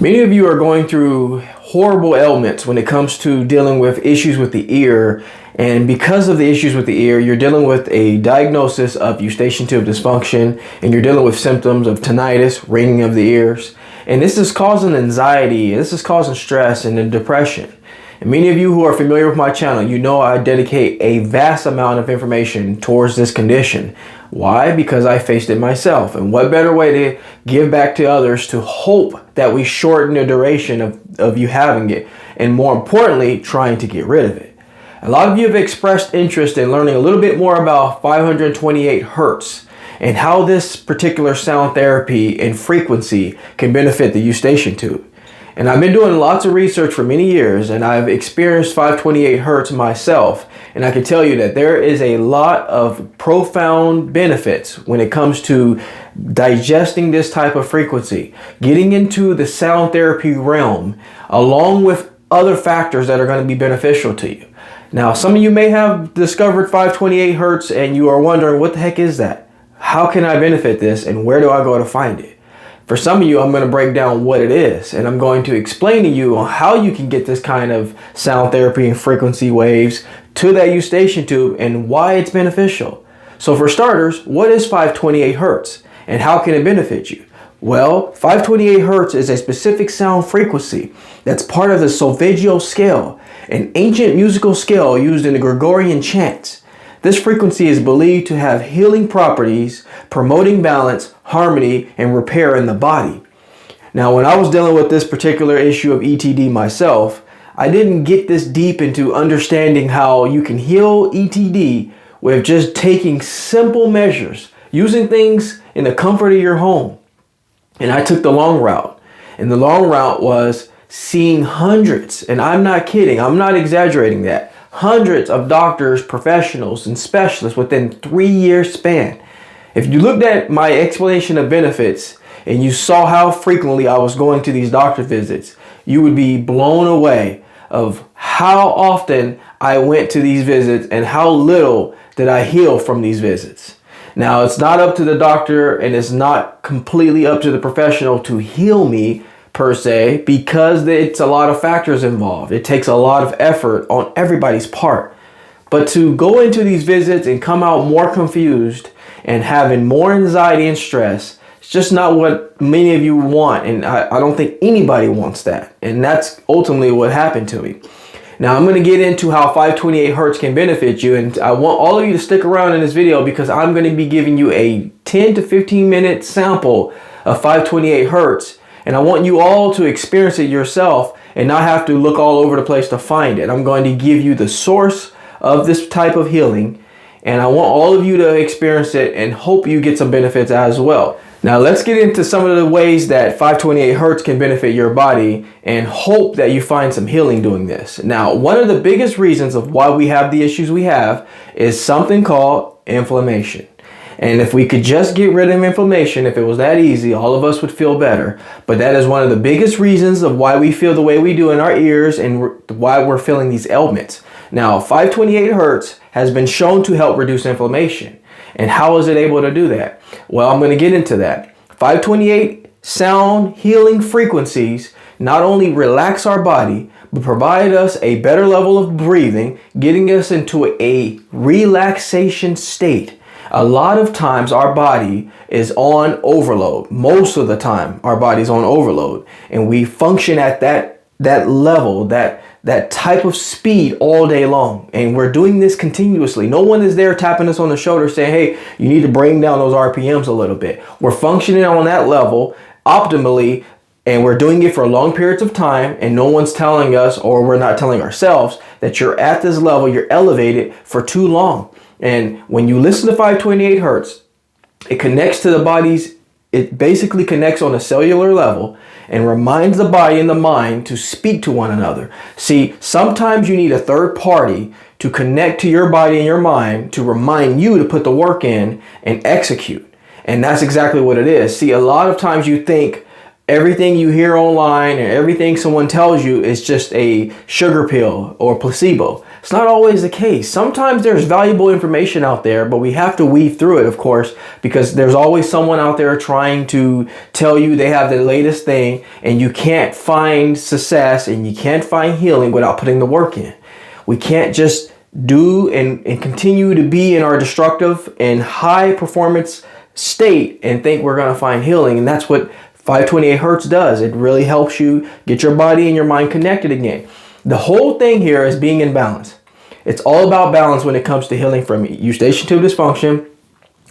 Many of you are going through horrible ailments when it comes to dealing with issues with the ear. And because of the issues with the ear, you're dealing with a diagnosis of Eustachian Tube Dysfunction, and you're dealing with symptoms of tinnitus, ringing of the ears. And this is causing anxiety, this is causing stress and then depression. And many of you who are familiar with my channel, you know I dedicate a vast amount of information towards this condition. Why? Because I faced it myself. And what better way to give back to others to hope that we shorten the duration of you having it, and more importantly, trying to get rid of it. A lot of you have expressed interest in learning a little bit more about 528 hertz and how this particular sound therapy and frequency can benefit the eustachian tube. And I've been doing lots of research for many years, and I've experienced 528 hertz myself. And I can tell you that there is a lot of profound benefits when it comes to digesting this type of frequency, getting into the sound therapy realm, along with other factors that are going to be beneficial to you. Now, some of you may have discovered 528 hertz and you are wondering, what the heck is that? How can I benefit this, and where do I go to find it? For some of you, I'm going to break down what it is, and I'm going to explain to you on how you can get this kind of sound therapy and frequency waves to that eustachian tube and why it's beneficial. So for starters, what is 528 hertz and how can it benefit you? Well, 528 hertz is a specific sound frequency that's part of the solfeggio scale, an ancient musical scale used in the Gregorian chants. This frequency is believed to have healing properties, promoting balance, harmony, and repair in the body. Now, when I was dealing with this particular issue of ETD myself, I didn't get this deep into understanding how you can heal ETD with just taking simple measures, using things in the comfort of your home. And I took the long route. And the long route was seeing hundreds, and I'm not kidding, I'm not exaggerating that, hundreds of doctors, professionals, and specialists within 3-year span. If you looked at my explanation of benefits and you saw how frequently I was going to these doctor visits, you would be blown away of how often I went to these visits and how little did I heal from these visits. Now, it's not up to the doctor and it's not completely up to the professional to heal me per se, because it's a lot of factors involved. It takes a lot of effort on everybody's part. But to go into these visits and come out more confused and having more anxiety and stress, it's just not what many of you want. And I don't think anybody wants that. And that's ultimately what happened to me. Now, I'm going to get into how 528 hertz can benefit you. And I want all of you to stick around in this video because I'm going to be giving you a 10 to 15 minute sample of 528 hertz. And I want you all to experience it yourself and not have to look all over the place to find it. I'm going to give you the source of this type of healing, and I want all of you to experience it and hope you get some benefits as well. Now let's get into some of the ways that 528 hertz can benefit your body and hope that you find some healing doing this. Now, one of the biggest reasons of why we have the issues we have is something called inflammation. And if we could just get rid of inflammation, if it was that easy, all of us would feel better. But that is one of the biggest reasons of why we feel the way we do in our ears and why we're feeling these ailments. Now, 528 hertz has been shown to help reduce inflammation. And how is it able to do that? Well, I'm going to get into that. 528 sound healing frequencies not only relax our body, but provide us a better level of breathing, getting us into a relaxation state. A lot of times our body is on overload. Most of the time our body's on overload, and we function at that level, that type of speed all day long. And we're doing this continuously. No one is there tapping us on the shoulder saying, hey, you need to bring down those RPMs a little bit. We're functioning on that level optimally, and we're doing it for long periods of time, and no one's telling us, or we're not telling ourselves, that you're at this level, you're elevated for too long. And when you listen to 528 hertz, it connects to the body's, it basically connects on a cellular level and reminds the body and the mind to speak to one another. See, sometimes you need a third party to connect to your body and your mind to remind you to put the work in and execute. And that's exactly what it is. See, a lot of times you think everything you hear online and everything someone tells you is just a sugar pill or placebo. It's not always the case. Sometimes there's valuable information out there, but we have to weave through it, of course, because there's always someone out there trying to tell you they have the latest thing, and you can't find success and you can't find healing without putting the work in. We can't just do and continue to be in our destructive and high performance state and think we're going to find healing. And that's what 528 Hertz does. It really helps you get your body and your mind connected again. The whole thing here is being in balance. It's all about balance when it comes to healing from Eustachian tube dysfunction,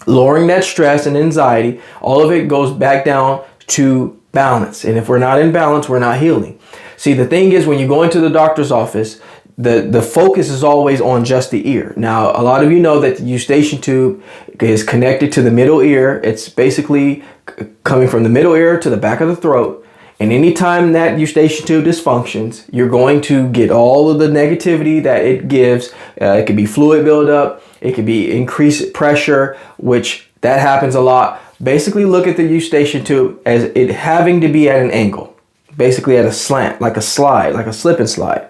lowering that stress and anxiety. All of it goes back down to balance. And if we're not in balance, we're not healing. See, the thing is, when you go into the doctor's office, the focus is always on just the ear. Now, a lot of you know that the Eustachian tube is connected to the middle ear. It's basically coming from the middle ear to the back of the throat. And anytime that Eustachian tube dysfunctions, you're going to get all of the negativity that it gives. It could be fluid buildup. It could be increased pressure, which that happens a lot. Basically, look at the Eustachian tube as it having to be at an angle, basically at a slant, like a slide, like a slip and slide.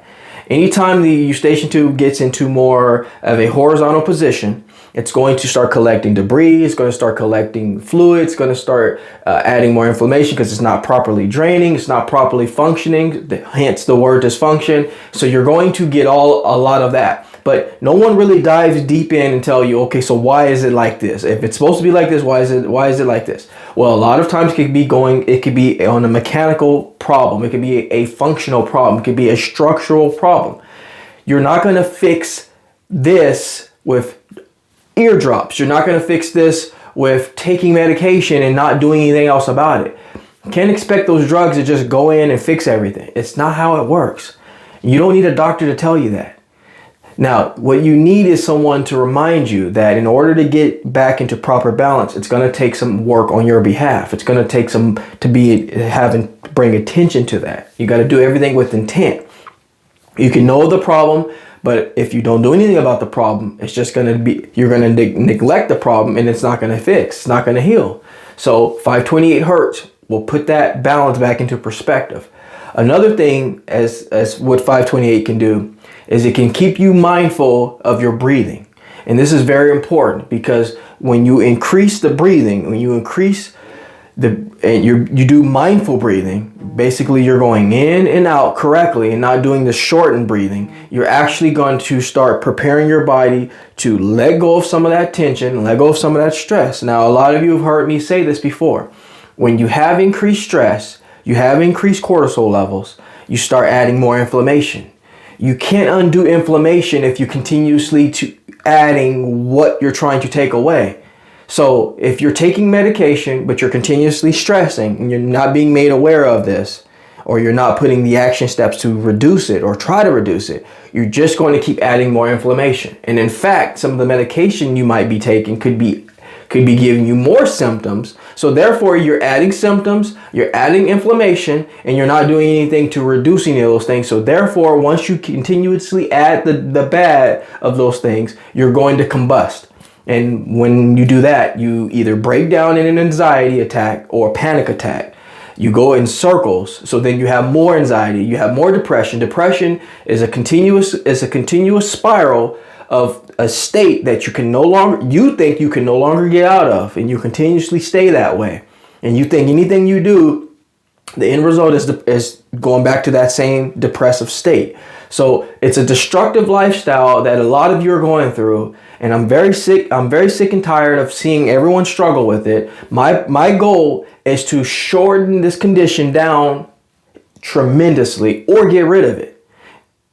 Anytime the Eustachian tube gets into more of a horizontal position, it's going to start collecting debris. It's going to start collecting fluid. It's going to start adding more inflammation because it's not properly draining. It's not properly functioning, hence the word dysfunction. So you're going to get a lot of that. But no one really dives deep in and tell you, okay, so why is it like this? If it's supposed to be like this, why is it like this? Well, a lot of times it could be on a mechanical problem. It could be a functional problem. It could be a structural problem. You're not going to fix this with eardrops. You're not going to fix this with taking medication and not doing anything else about it. You can't expect those drugs to just go in and fix everything. It's not how it works. You don't need a doctor to tell you that. Now, what you need is someone to remind you that in order to get back into proper balance, it's going to take some work on your behalf. It's going to take bring attention to that. You got to do everything with intent. You can know the problem, but if you don't do anything about the problem, it's just going to be, you're going to neglect the problem and it's not going to fix. It's not going to heal. So 528 Hertz will put that balance back into perspective. Another thing as what 528 can do is it can keep you mindful of your breathing. And this is very important because when you increase the breathing, when you increase you do mindful breathing, basically you're going in and out correctly and not doing the shortened breathing. You're actually going to start preparing your body to let go of some of that tension, let go of some of that stress. Now, a lot of you have heard me say this before. When you have increased stress, you have increased cortisol levels, you start adding more inflammation. You can't undo inflammation if you continuously adding what you're trying to take away. So if you're taking medication, but you're continuously stressing and you're not being made aware of this, or you're not putting the action steps to reduce it or try to reduce it, you're just going to keep adding more inflammation. And in fact, some of the medication you might be taking could be giving you more symptoms. So therefore, you're adding symptoms, you're adding inflammation, and you're not doing anything to reduce any of those things. So therefore, once you continuously add the bad of those things, you're going to combust. And when you do that, you either break down in an anxiety attack or panic attack. You go in circles. So then you have more anxiety, you have more depression. Depression is a continuous spiral of a state that you think you can no longer get out of, and you continuously stay that way. And you think anything you do, the end result is going back to that same depressive state. So it's a destructive lifestyle that a lot of you are going through, and I'm very sick and tired of seeing everyone struggle with it. My goal is to shorten this condition down tremendously or get rid of it.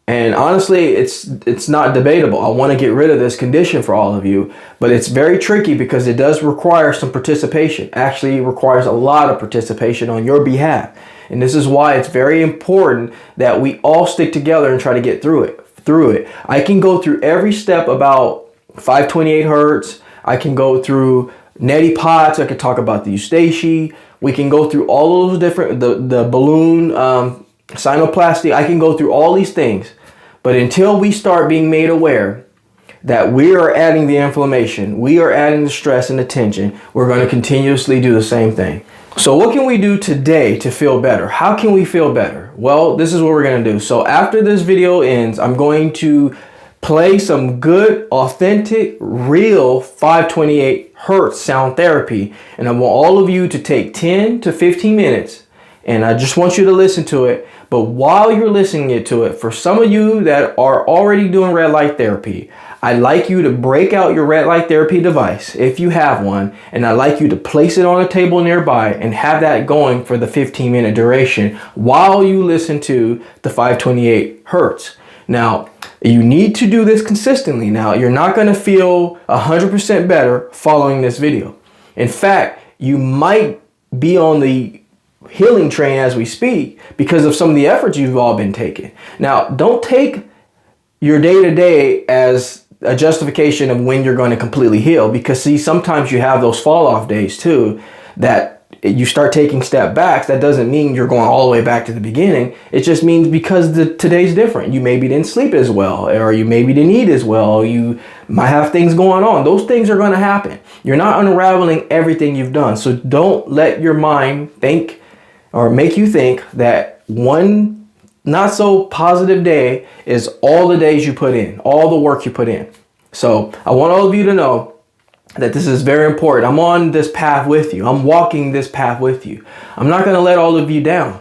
And honestly, it's not debatable. I want to get rid of this condition for all of you, but it's very tricky because it does require some participation. Actually, it requires a lot of participation on your behalf. And this is why it's very important that we all stick together and try to get through it. I can go through every step about 528 Hertz. I can go through neti pots. I can talk about the Eustachian. We can go through all those different, the balloon, sinoplasty. I can go through all these things, but until we start being made aware that we are adding the inflammation, we are adding the stress and the tension, we're going to continuously do the same thing. So what can we do today to feel better? How can we feel better? Well, this is what we're going to do. So after this video ends, I'm going to play some good, authentic, real 528 hertz sound therapy. And I want all of you to take 10 to 15 minutes. And I just want you to listen to it. But while you're listening to it, for some of you that are already doing red light therapy, I'd like you to break out your red light therapy device, if you have one, and I'd like you to place it on a table nearby and have that going for the 15-minute duration while you listen to the 528 hertz. Now, you need to do this consistently. Now, you're not going to feel 100% better following this video. In fact, you might be on the healing train as we speak because of some of the efforts you've all been taking. Now, don't take your day-to-day as a justification of when you're going to completely heal, because see, sometimes you have those fall off days too, that you start taking step backs. That doesn't mean you're going all the way back to the beginning. It just means because today's different. You maybe didn't sleep as well, or you maybe didn't eat as well. You might have things going on. Those things are going to happen. You're not unraveling everything you've done. So don't let your mind think or make you think that one not so positive day is all the days you put in, all the work you put in. So I want all of you to know that this is very important. I'm on this path with you. I'm walking this path with you. I'm not going to let all of you down.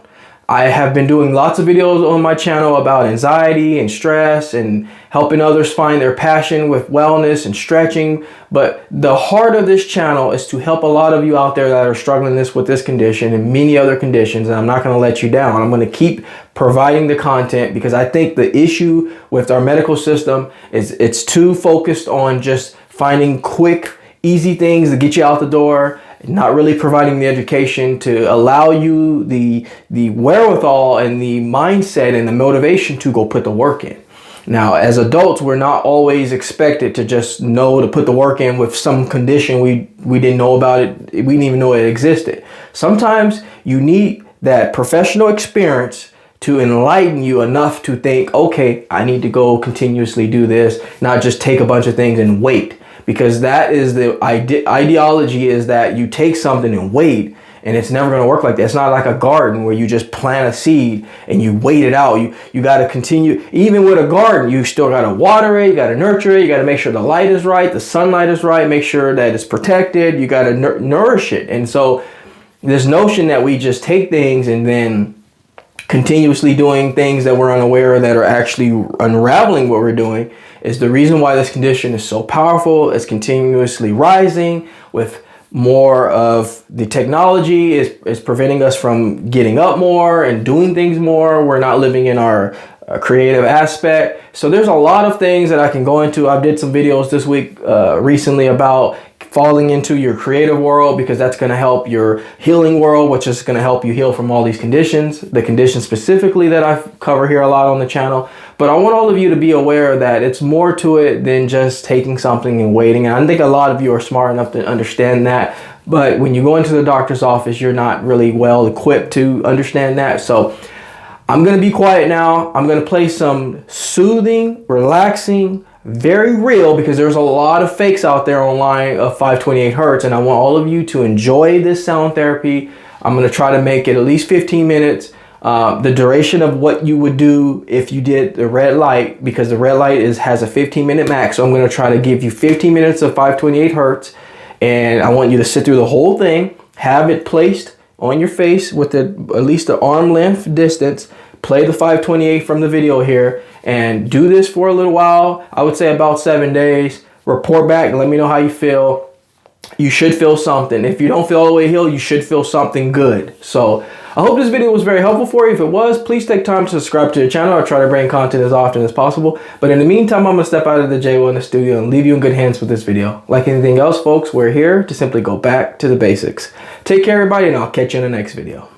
I have been doing lots of videos on my channel about anxiety and stress and helping others find their passion with wellness and stretching. But the heart of this channel is to help a lot of you out there that are struggling with this condition and many other conditions. And I'm not going to let you down. I'm going to keep providing the content because I think the issue with our medical system is it's too focused on just finding quick, easy things to get you out the door, not really providing the education to allow you the wherewithal and the mindset and the motivation to go put the work in. Now, as adults, we're not always expected to just know to put the work in with some condition we didn't know about it. We didn't even know it existed. Sometimes you need that professional experience to enlighten you enough to think, okay, I need to go continuously do this, not just take a bunch of things and wait. Because that is the ideology, is that you take something and wait, and it's never going to work like that. It's not like a garden where you just plant a seed and you wait it out. You got to continue. Even with a garden, you still got to water it. You got to nurture it. You got to make sure the light is right, the sunlight is right, make sure that it's protected. You got to nourish it. And so this notion that we just take things and then continuously doing things that we're unaware of that are actually unraveling what we're doing is the reason why this condition is so powerful. It's continuously rising with more of the technology is preventing us from getting up more and doing things more. We're not living in our creative aspect. So there's a lot of things that I can go into. I did some videos this week recently about falling into your creative world, because that's going to help your healing world, which is going to help you heal from all these conditions, the conditions specifically that I cover here a lot on the channel. But I want all of you to be aware that it's more to it than just taking something and waiting. And I think a lot of you are smart enough to understand that. But when you go into the doctor's office, you're not really well equipped to understand that. So I'm going to be quiet now. I'm going to play some soothing, relaxing, very real, because there's a lot of fakes out there online of 528 hertz, and I want all of you to enjoy this sound therapy. I'm going to try to make it at least 15 minutes. The duration of what you would do if you did the red light, because the red light has a 15-minute max. So I'm going to try to give you 15 minutes of 528 hertz, and I want you to sit through the whole thing, have it placed on your face with at least the arm length distance. Play the 528 from the video here and do this for a little while. I would say about 7 days. Report back and let me know how you feel. You should feel something. If you don't feel all the way healed, you should feel something good. So I hope this video was very helpful for you. If it was, please take time to subscribe to the channel. I try to bring content as often as possible. But in the meantime, I'm going to step out of the Jaye Wellness Studio and leave you in good hands with this video. Like anything else, folks, we're here to simply go back to the basics. Take care, everybody, and I'll catch you in the next video.